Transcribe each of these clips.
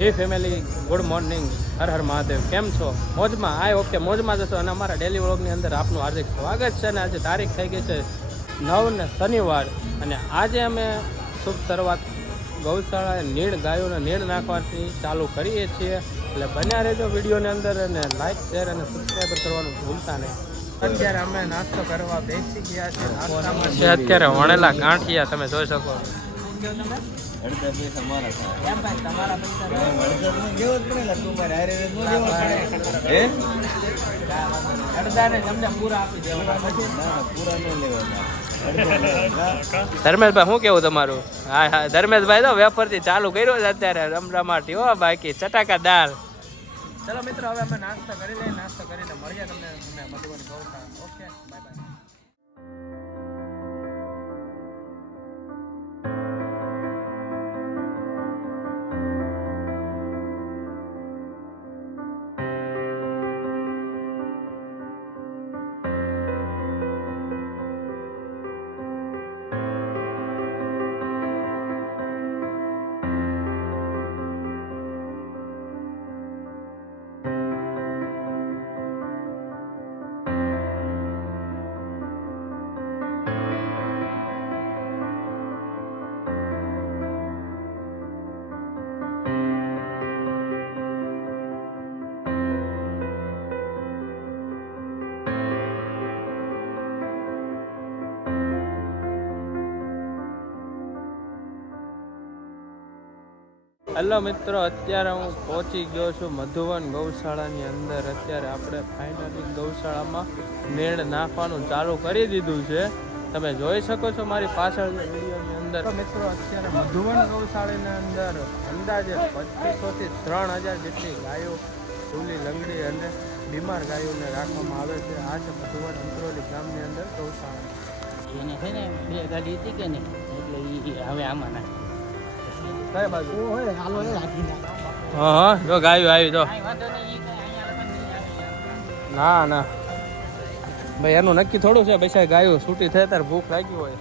Hey family good morning Har Har Mahadev કેમ છો? મોજમાં આઈ okay મોજમાં જશો અને અમારા ડેલી વ્લોગની અંદર આપનું હાર્દિક સ્વાગત છે અને આજે તારીખ થઈ ગઈ છે નવ ને શનિવાર અને આજે અમે શુભ શરૂઆત ગૌશાળાએ નીણ ગાયોને નીણ નાખવાથી ચાલુ કરીએ છીએ. એટલે બન્યા રહેજો વિડીયોની અંદર અને લાઇક શેર અને સબસ્ક્રાઈબર કરવાનું ભૂલતા નહીં. અત્યારે અમે નાસ્તો કરવા બેસી ગયા છે અત્યારે વણેલા ગાંઠિયા તમે જોઈ શકો. ધર્મેશભાઈ, શું કેવું તમારું? હા હા, ધર્મેશભાઈ તો વેફરથી ચાલુ કર્યું છે અત્યારે રમરમાટી હો બાકી ચટાકાદાર ચલો મિત્રો, હવે અમે નાસ્તા કરી લઈએ, નાસ્તા કરીને મળીએ તમને અમે મધુબન ગૌશાળા હેલો મિત્રો, અત્યારે હું પહોંચી ગયો છું મધુવન ગૌશાળાની અંદર. અત્યારે આપણે ફાઇનલી ગૌશાળામાં મેળ નાખવાનું ચાલુ કરી દીધું છે. તમે જોઈ શકો છો મારી પાછળ વિડીયોની અંદર. મિત્રો, અત્યારે મધુવન ગૌશાળાની અંદર અંદાજે પચીસોથી ત્રણ હજાર જેટલી ગાયો ચૂલી, લંગડી અને બીમાર ગાયોને રાખવામાં આવે છે. આ છે મધુવન અંતરોલી ગામની અંદર ગૌશાળા એને છે ને બે ગાડી હતી કે નહીં? એટલે એ હવે આમાં ના કઈ બાજુ? હોય હાલો એ રાખીને હા હા જો ગાયું આવી તો કાંઈ વાંધો નહીં ઈ કાંઈ અહીંયા લગન નહીં આવે. ના ના. ભાઈ એનું નક્કી થોડું છે પૈસા ગાયું છૂટી થાય ત્યારે ભૂખ લાગી હોય.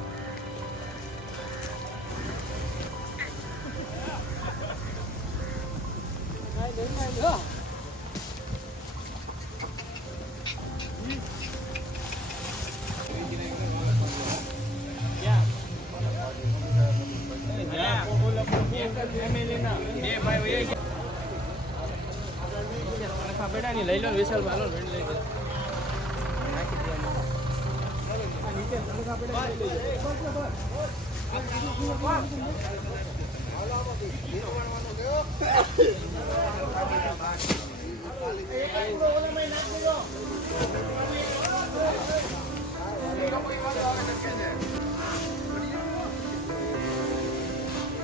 લઈ લો વિશાલ ભાલો લઈ લો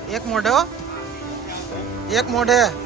એક મોઢો. એક મોઢે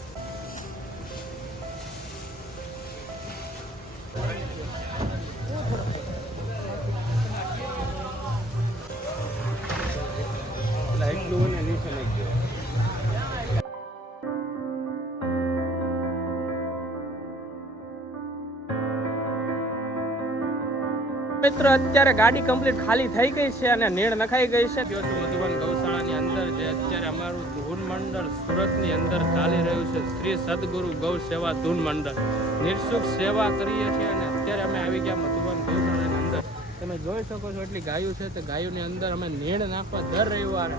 મિત્રો, અત્યારે ગાડી કમ્પ્લીટ ખાલી થઈ ગઈ છે અને નીણ નખાઈ ગઈ છે. મધુવન ગૌશાળાની અંદર જે અત્યારે અમારું ધૂન મંડળ સુરતની અંદર ચાલી રહ્યું છે. શ્રી સદગુરુ ગૌ સેવા ધૂન મંડળ. નિઃશુલ્ક સેવા કરીએ છીએ અને અત્યારે અમે આવી ગયા મધુબન ગૌશાળાની અંદર. તમે જોઈ શકો છો એટલી ગાયો છે તે ગાયોની અંદર અમે નીણ નાખવા દર રવિવારે.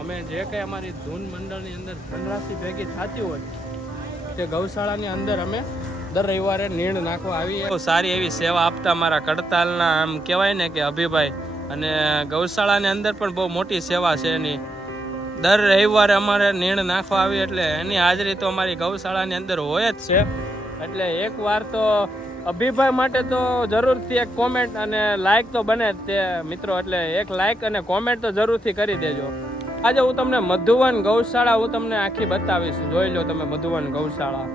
અમે જે કંઈ અમારી ધૂન મંડળની અંદર ધનરાશિ ભેગી થતી હોય તે ગૌશાળાની અંદર અમે દર રવિવારે નીણ નાખવા આવીએ બહુ સારી એવી સેવા આપતા મારા કડતાલના આમ કહેવાય ને કે અભિભાઈ. અને ગૌશાળાની અંદર પણ બહુ મોટી સેવા છે એની. દર રવિવારે અમારે નીણ નાખવા આવી એટલે એની હાજરી તો અમારી ગૌશાળાની અંદર હોય જ છે. એટલે એક વાર તો અભિભાઈ માટે તો જરૂરથી એક કોમેન્ટ અને લાઇક તો બને જ તે મિત્રો. એટલે એક લાઇક અને કોમેન્ટ તો જરૂરથી કરી દેજો. આજે હું તમને મધુવન ગૌશાળા હું તમને આખી બતાવીશ. જોઈ લો તમે મધુવન ગૌશાળા.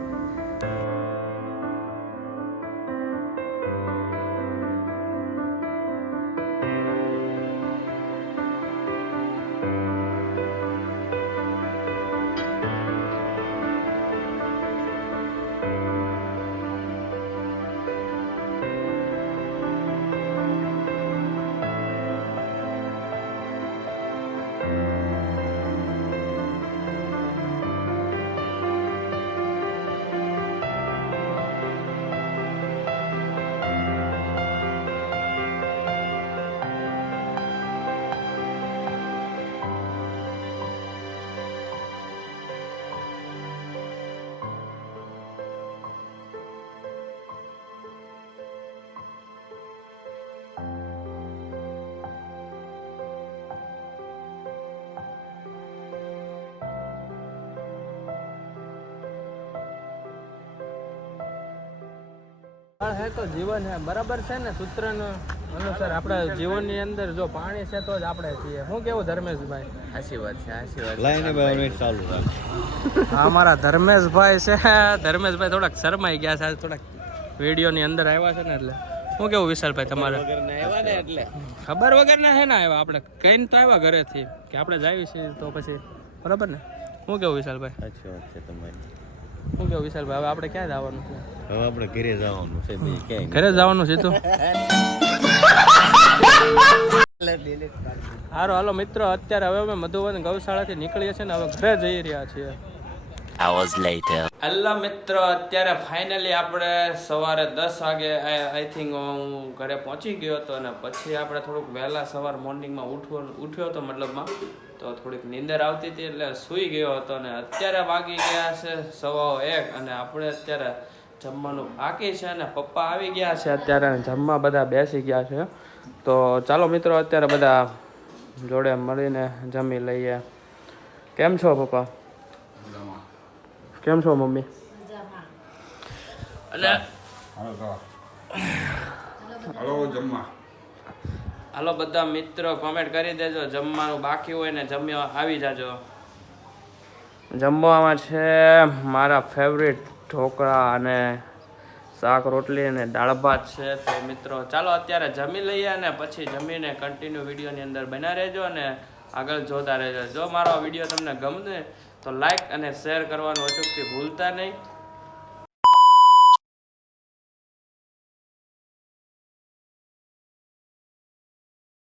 જળ હે તો જીવન હે. બરાબર છે ને સૂત્રનો અનુસાર આપણા જીવનની અંદર જો પાણી છે તો જ આપણે છીએ. શું કેવું ધર્મેશભાઈ? સાચી વાત છે સાચી વાત લાઈને બે ચાલુ રાખ અમારા ધર્મેશભાઈ છે. ધર્મેશભાઈ થોડાક શરમાઈ ગયા છે. આજે થોડાક વિડીયોની અંદર આવ્યા છે ને એટલે. શું કેવું વિશાલભાઈ તમારે? આવ્યા ને એટલે. ખબર વગર ના હે ને આવ્યા? આપણે કહીને તો આવ્યા ઘરેથી. કે આપણે જાવી છીએ તો પછી. બરાબર ને? શું કેવું વિશાલભાઈ? સાચી વાત છે તમારી. શું કેવું વિશાલભાઈ? હવે આપણે ક્યાં જવાનું છે? હવે આપણે ઘરે જવાનું છે બીજે ક્યાંય ઘરે જવાનું છે તો? હારો હાલો મિત્રો અત્યારે હવે અમે મધુવન ગૌશાળાથી નીકળીએ છીએ ને હવે ઘરે જઈ રહ્યા છીએ. હેલો મિત્રો અત્યારે ફાઇનલી આપણે સવારે દસ વાગે આઈ થિંક હું ઘરે પહોંચી ગયો હતો અને પછી આપણે થોડુંક વહેલા સવાર મોર્નિંગમાં ઉઠવો ઉઠ્યો હતો મતલબમાં તો થોડીક નીંદર આવતી હતી એટલે સૂઈ ગયો હતો અને અત્યારે વાગી ગયા છે સવા એક અને આપણે અત્યારે જમવાનું બાકી છે અને પપ્પા આવી ગયા છે અત્યારે જમવા બધા બેસી ગયા છે. તો ચાલો મિત્રો અત્યારે બધા જોડે મળીને જમી લઈએ. કેમ છો પપ્પા? કેમ છો મમ્મી? અને હલો જમવા. હાલો બધા મિત્રો કોમેન્ટ કરી દેજો. જમવાનું બાકી હોય ને જમ્યો આવી જાજો. જમવામાં છે મારા ફેવરિટ ઢોકળા અને શાક, રોટલી અને દાળ ભાત છે. તો મિત્રો, ચાલો અત્યારે જમી લઈએ અને પછી જમીને કન્ટિન્યુ વિડીયોની અંદર બના રહેજો અને આગળ જોતા રહેજો. જો મારો વીડિયો તમને ગમે તો લાઈક અને શેર કરવાનું અચૂકથી ભૂલતા નહીં.